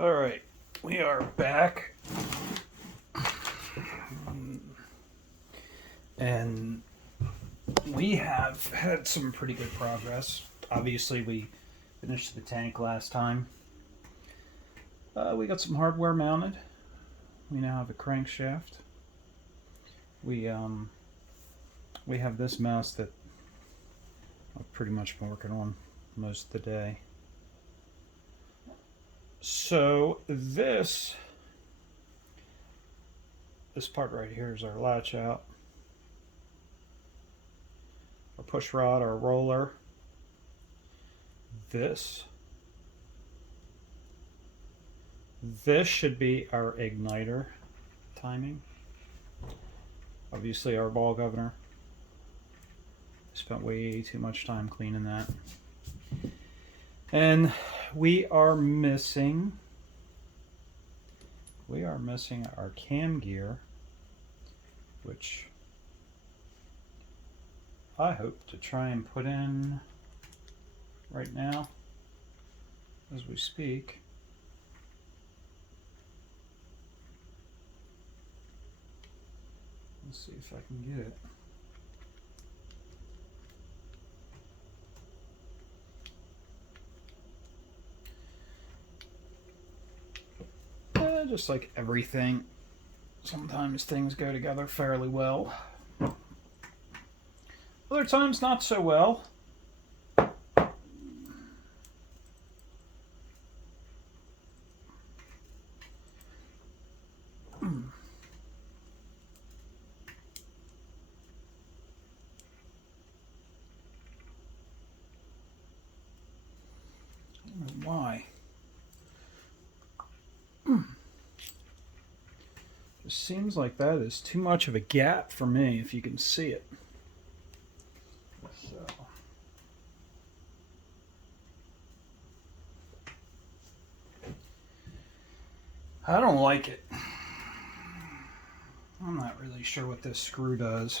All right, we are back, and we have had some pretty good progress. Obviously, we finished the tank last time. We got some hardware mounted. We now have a crankshaft. We have this mouse that I've pretty much been working on most of the day. So this part right here is our latch out, our push rod, our roller. This should be our igniter timing. Obviously our ball governor. Spent way too much time cleaning that. And we are missing our cam gear, which I hope to try and put in right now as we speak. Let's see if I can get it. Just like everything, sometimes things go together fairly well. Other times not so well. I don't know why. Just seems like that is too much of a gap for me, if you can see it. So. I don't like it. I'm not really sure what this screw does.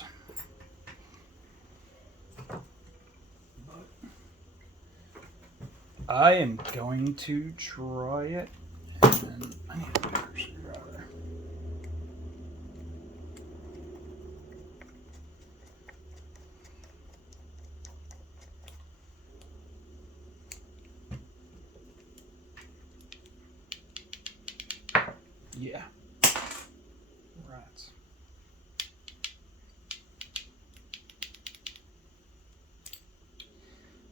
But I am going to try it. And I need a bigger screwdriver. Yeah. Rats.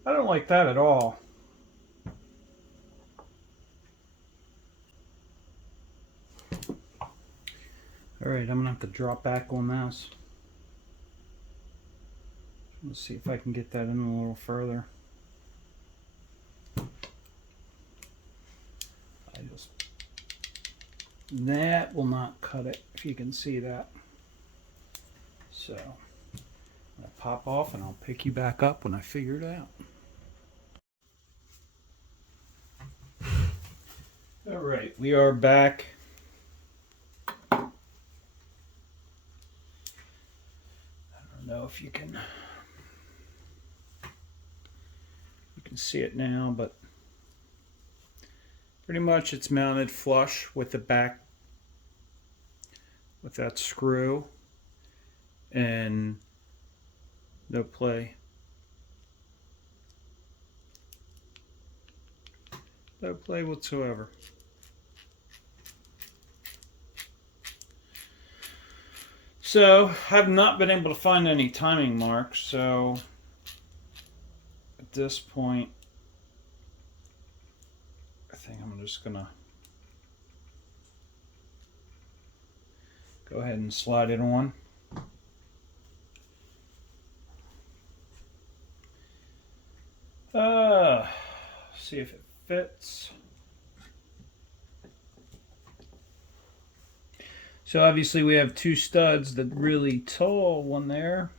I don't like that at all. Alright, I'm going to have to drop back on this. Let's see if I can get that in a little further. That will not cut it, if you can see that. So, I'm going to pop off and I'll pick you back up when I figure it out. Alright, we are back. I don't know if you can see it now, but pretty much it's mounted flush with the back, with that screw, and no play. No play whatsoever. So, I've not been able to find any timing marks, so at this point, I think I'm just gonna go ahead and slide it on. See if it fits. So obviously we have two studs, the really tall one there.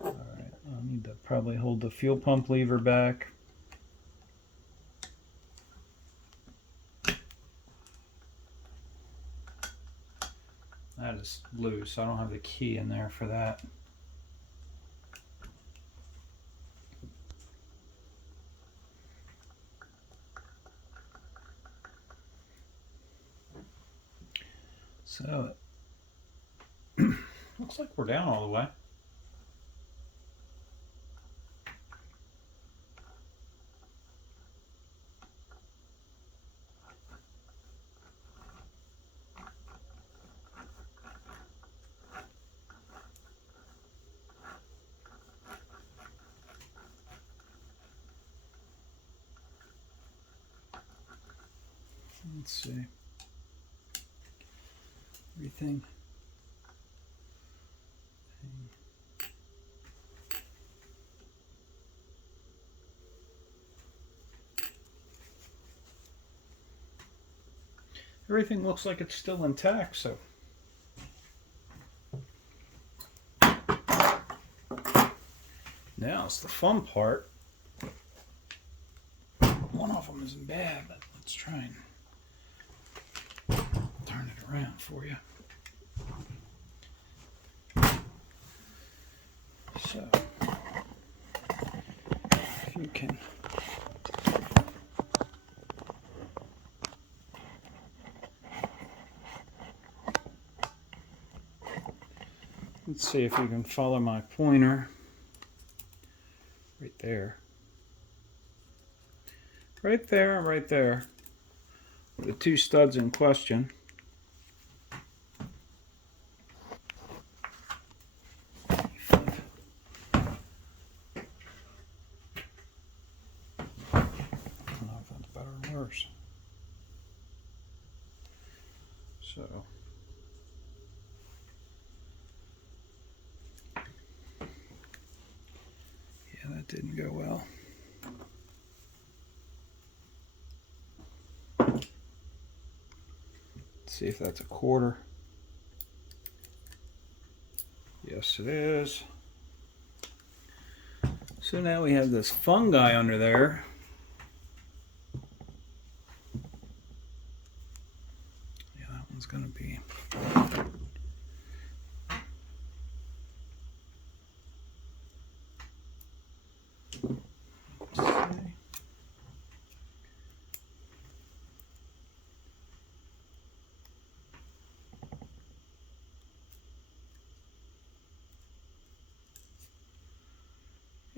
Alright, I'll need to probably hold the fuel pump lever back. That is loose. I don't have the key in there for that. So looks like we're down all the way. Let's see. Everything. Everything looks like it's still intact, so. Now it's the fun part. One of them isn't bad, but let's try and turn it around for you. So, if you can let's see if you can follow my pointer right there. Right there and right there. The two studs in question. So, yeah, that didn't go well. Let's see if that's a quarter. Yes, it is. So now we have this fungi under there. Yeah, that one's going to be...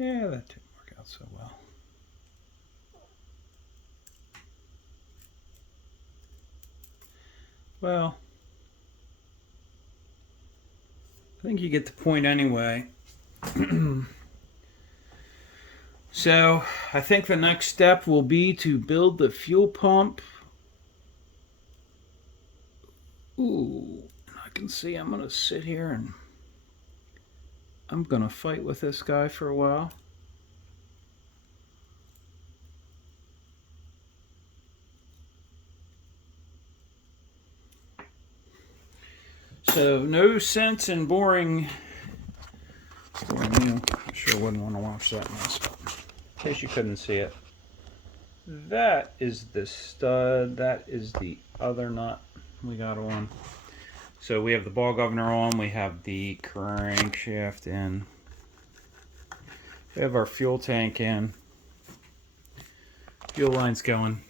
Yeah, that didn't work out so well. Well, I think you get the point anyway. So, I think the next step will be to build the fuel pump. Ooh, I can see I'm going to sit here and I'm going to fight with this guy for a while. So, no sense in boring you. I sure wouldn't want to watch that mess, but in case you couldn't see it. That is the stud. That is the other nut we got on. So we have the ball governor on. We have the crankshaft in. We have our fuel tank in. Fuel line's going.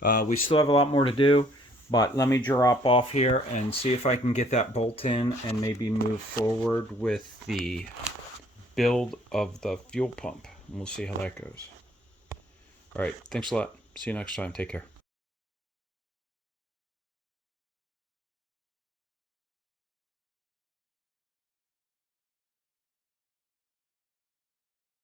We still have a lot more to do, but let me drop off here and see if I can get that bolt in and maybe move forward with the build of the fuel pump. And we'll see how that goes. All right, thanks a lot. See you next time. Take care.